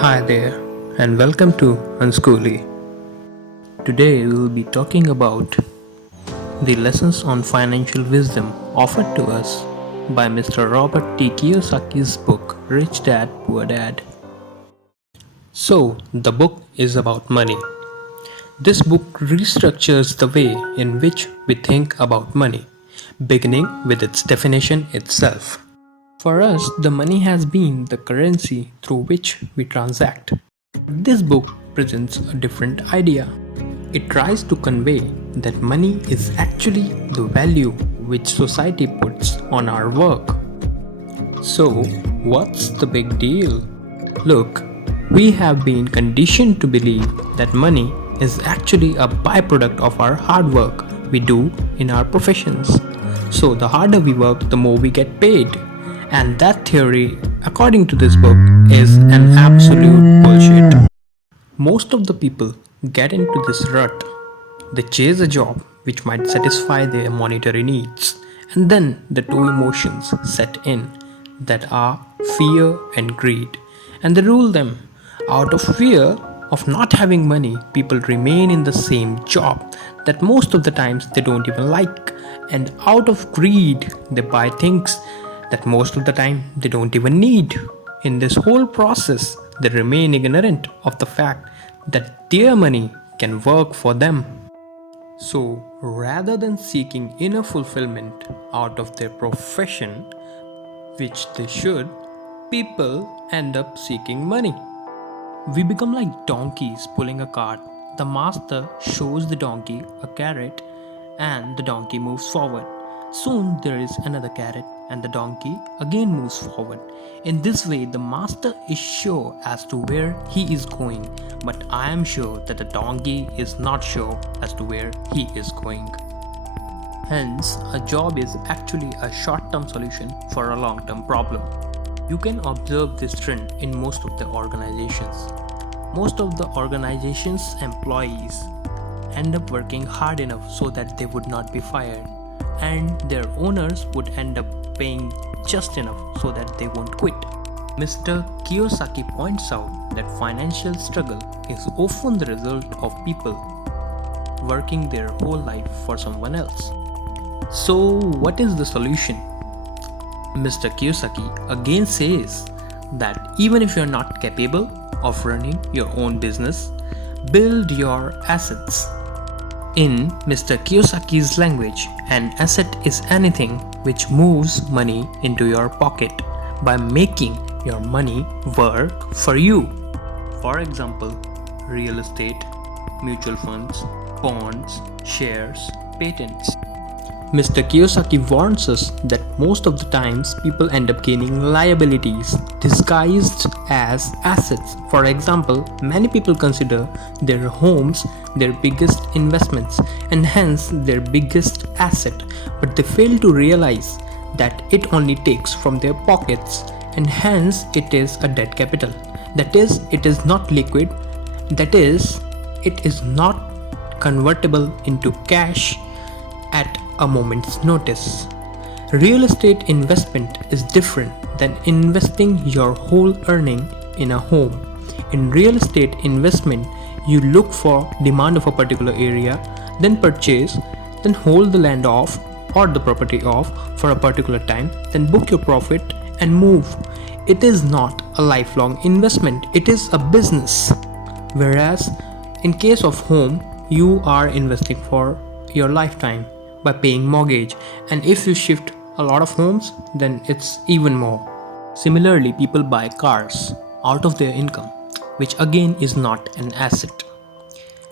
Hi there, and welcome to Unschooly. Today we will be talking about the lessons on financial wisdom offered to us by Mr. Robert T. Kiyosaki's book Rich Dad Poor Dad. So, the book is about money. This book restructures the way in which we think about money, beginning with its definition itself. For us, the money has been the currency through which we transact. This book presents a different idea. It tries to convey that money is actually the value which society puts on our work. So, what's the big deal? Look, we have been conditioned to believe that money is actually a byproduct of our hard work we do in our professions. So, the harder we work, the more we get paid. And that theory, according to this book, is an absolute bullshit. Most of the people get into this rut. They chase a job which might satisfy their monetary needs, and then the two emotions set in that are fear and greed, and they rule them. Out of fear of not having money, people remain in the same job that most of the times they don't even like, and out of greed, they buy things that most of the time they don't even need. In this whole process, they remain ignorant of the fact that their money can work for them. So, rather than seeking inner fulfillment out of their profession, which they should, people end up seeking money. We become like donkeys pulling a cart. The master shows the donkey a carrot and the donkey moves forward. Soon there is another carrot and the donkey again moves forward. In this way, the master is sure as to where he is going, but I am sure that the donkey is not sure as to where he is going. Hence, a job is actually a short-term solution for a long-term problem. You can observe this trend in most of the organizations. Most of the organizations' employees end up working hard enough so that they would not be fired, and their owners would end up paying just enough so that they won't quit. Mr. Kiyosaki points out that financial struggle is often the result of people working their whole life for someone else. So, what is the solution? Mr. Kiyosaki again says that even if you're not capable of running your own business, build your assets. In Mr. Kiyosaki's language, an asset is anything which moves money into your pocket by making your money work for you. For example, real estate, mutual funds, bonds, shares, patents. Mr. Kiyosaki warns us that most of the times people end up gaining liabilities disguised as assets. For example, many people consider their homes their biggest investments and hence their biggest asset, but they fail to realize that it only takes from their pockets and hence it is a dead capital. That is, it is not liquid, that is, it is not convertible into cash at a moment's notice. Real estate investment is different than investing your whole earning in a home. In real estate investment, you look for demand of a particular area, then purchase, then hold the land off or the property off for a particular time, then book your profit and move. It is not a lifelong investment, it is a business. Whereas in case of home, you are investing for your lifetime by paying mortgage, and if you shift a lot of homes, then it's even more. Similarly, people buy cars out of their income, which again is not an asset.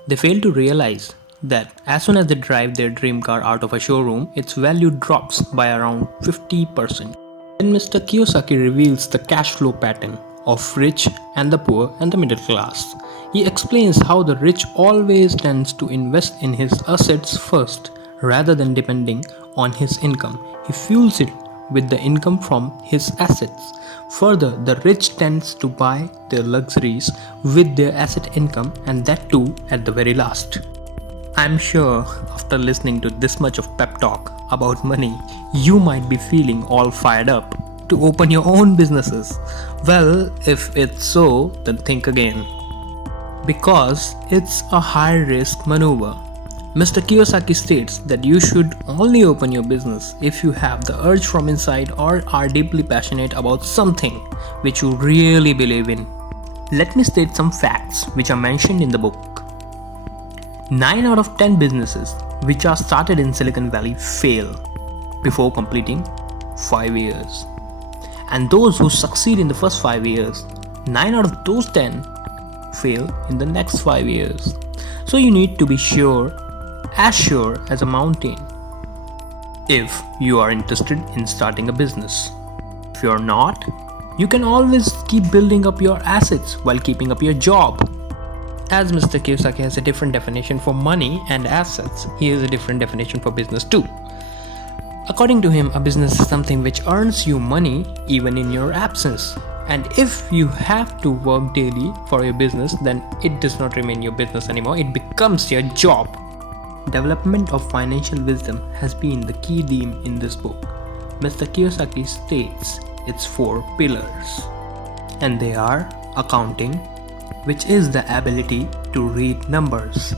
They fail to realize that as soon as they drive their dream car out of a showroom, its value drops by around 50%. Then Mr. Kiyosaki reveals the cash flow pattern of rich and the poor and the middle class. He explains how the rich always tends to invest in his assets first rather than depending on his income. He fuels it with the income from his assets. Further, the rich tends to buy their luxuries with their asset income, and that too at the very last. I'm sure after listening to this much of pep talk about money, you might be feeling all fired up. to open your own businesses? Well, if it's so, then think again. Because it's a high risk maneuver. Mr. Kiyosaki states that you should only open your business if you have the urge from inside or are deeply passionate about something which you really believe in. Let me state some facts which are mentioned in the book. 9 out of 10 businesses which are started in Silicon Valley fail before completing 5 years. And those who succeed in the first 5 years, 9 out of those 10 fail in the next 5 years. So you need to be sure as a mountain if you are interested in starting a business. If you are not, you can always keep building up your assets while keeping up your job. As Mr. Kiyosaki has a different definition for money and assets, he has a different definition for business too. According to him, a business is something which earns you money even in your absence. And if you have to work daily for your business, then it does not remain your business anymore, it becomes your job. Development of financial wisdom has been the key theme in this book. Mr. Kiyosaki states its 4 pillars, and they are accounting, which is the ability to read numbers;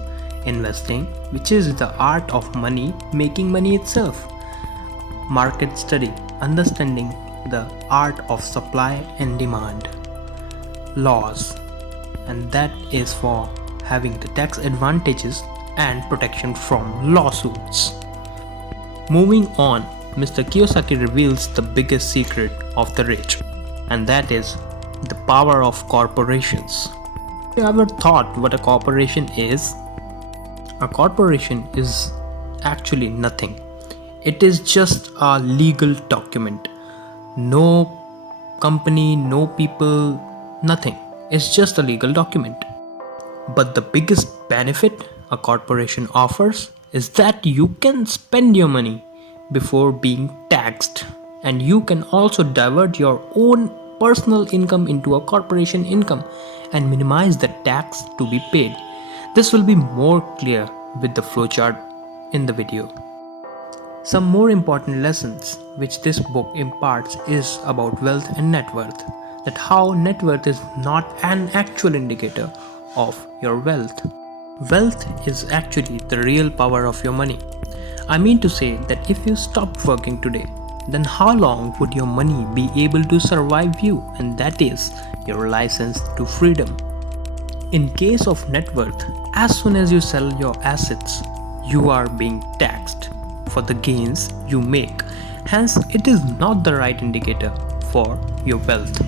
investing, which is the art of making money itself; market study, understanding the art of supply and demand; laws, and that is for having the tax advantages and protection from lawsuits. Moving on, Mr. Kiyosaki reveals the biggest secret of the rich, and that is the power of corporations. Have you ever thought what a corporation is? A corporation is actually nothing. It is just a legal document. No company, no people, nothing. It's just a legal document. But the biggest benefit a corporation offers is that you can spend your money before being taxed, and you can also divert your own personal income into a corporation income and minimize the tax to be paid. This will be more clear with the flowchart in the video. Some more important lessons which this book imparts is about wealth and net worth, that how net worth is not an actual indicator of your wealth. Wealth is actually the real power of your money. I mean to say that if you stopped working today, then how long would your money be able to survive you? And that is your license to freedom. In case of net worth, as soon as you sell your assets, you are being taxed for the gains you make. Hence, it is not the right indicator for your wealth.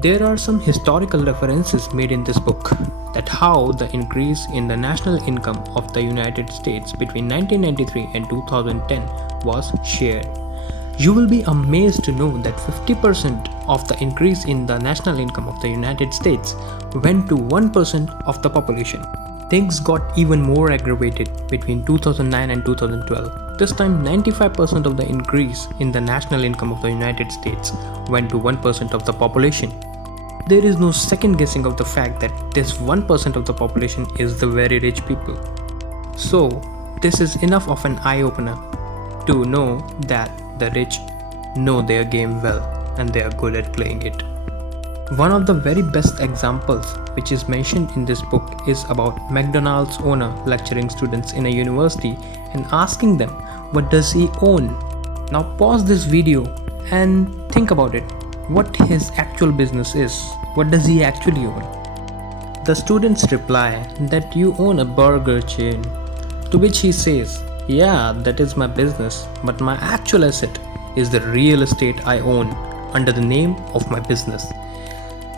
There are some historical references made in this book that how the increase in the national income of the United States between 1993 and 2010 was shared. You will be amazed to know that 50% of the increase in the national income of the United States went to 1% of the population. Things got even more aggravated between 2009 and 2012. This time 95% of the increase in the national income of the United States went to 1% of the population. There is no second guessing of the fact that this 1% of the population is the very rich people. So this is enough of an eye-opener to know that the rich know their game well and they are good at playing it. One of the very best examples which is mentioned in this book is about McDonald's owner lecturing students in a university and asking them what does he own. Now pause this video and think about it. What his actual business is. What does he actually own? The students reply that you own a burger chain. To which he says, yeah, that is my business, but my actual asset is the real estate I own under the name of my business.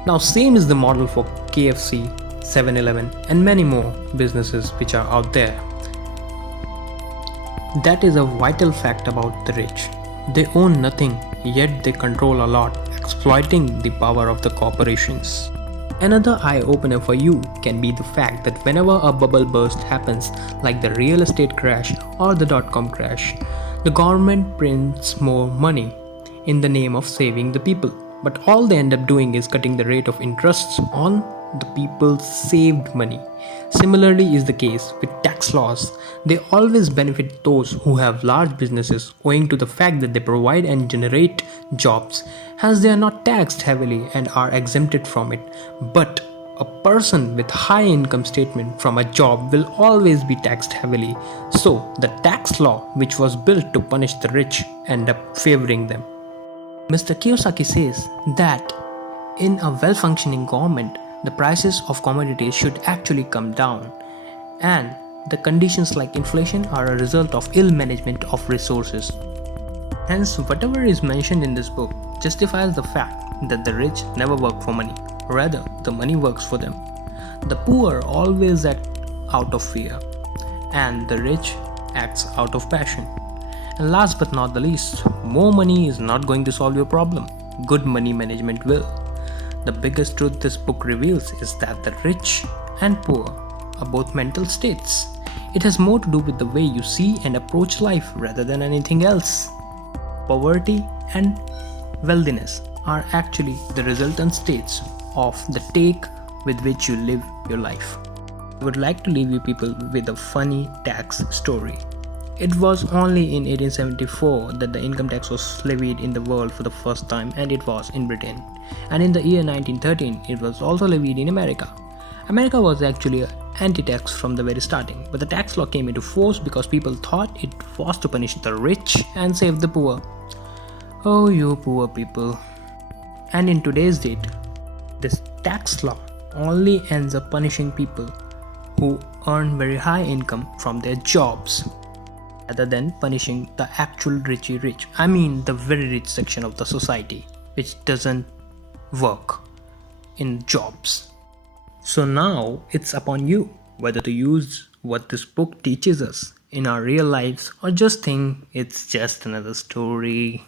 Now same is the model for KFC, 7-Eleven and many more businesses which are out there. That is a vital fact about the rich. They own nothing, yet they control a lot, exploiting the power of the corporations. Another eye-opener for you can be the fact that whenever a bubble burst happens, like the real estate crash or the dot-com crash, the government prints more money in the name of saving the people. but all they end up doing is cutting the rate of interests on the people's saved money. Similarly is the case with tax laws. They always benefit those who have large businesses owing to the fact that they provide and generate jobs, as they are not taxed heavily and are exempted from it. But a person with high income statement from a job will always be taxed heavily. So the tax law, which was built to punish the rich, end up favoring them. Mr. Kiyosaki says that in a well functioning government, the prices of commodities should actually come down, and the conditions like inflation are a result of ill management of resources. Hence, whatever is mentioned in this book justifies the fact that the rich never work for money, rather, the money works for them. The poor always act out of fear, and the rich acts out of passion. And last but not the least, more money is not going to solve your problem. Good money management will. The biggest truth this book reveals is that the rich and poor are both mental states. It has more to do with the way you see and approach life rather than anything else. Poverty and wealthiness are actually the resultant states of the take with which you live your life. I would like to leave you people with a funny tax story. It was only in 1874 that the income tax was levied in the world for the first time, and it was in Britain. And in the year 1913, it was also levied in America. America was actually anti-tax from the very starting, but the tax law came into force because people thought it was to punish the rich and save the poor. Oh, you poor people. And in today's date, this tax law only ends up punishing people who earn very high income from their jobs, rather than punishing the actual richy rich. I mean the very rich section of the society which doesn't work in jobs. So now it's upon you whether to use what this book teaches us in our real lives or just think it's just another story.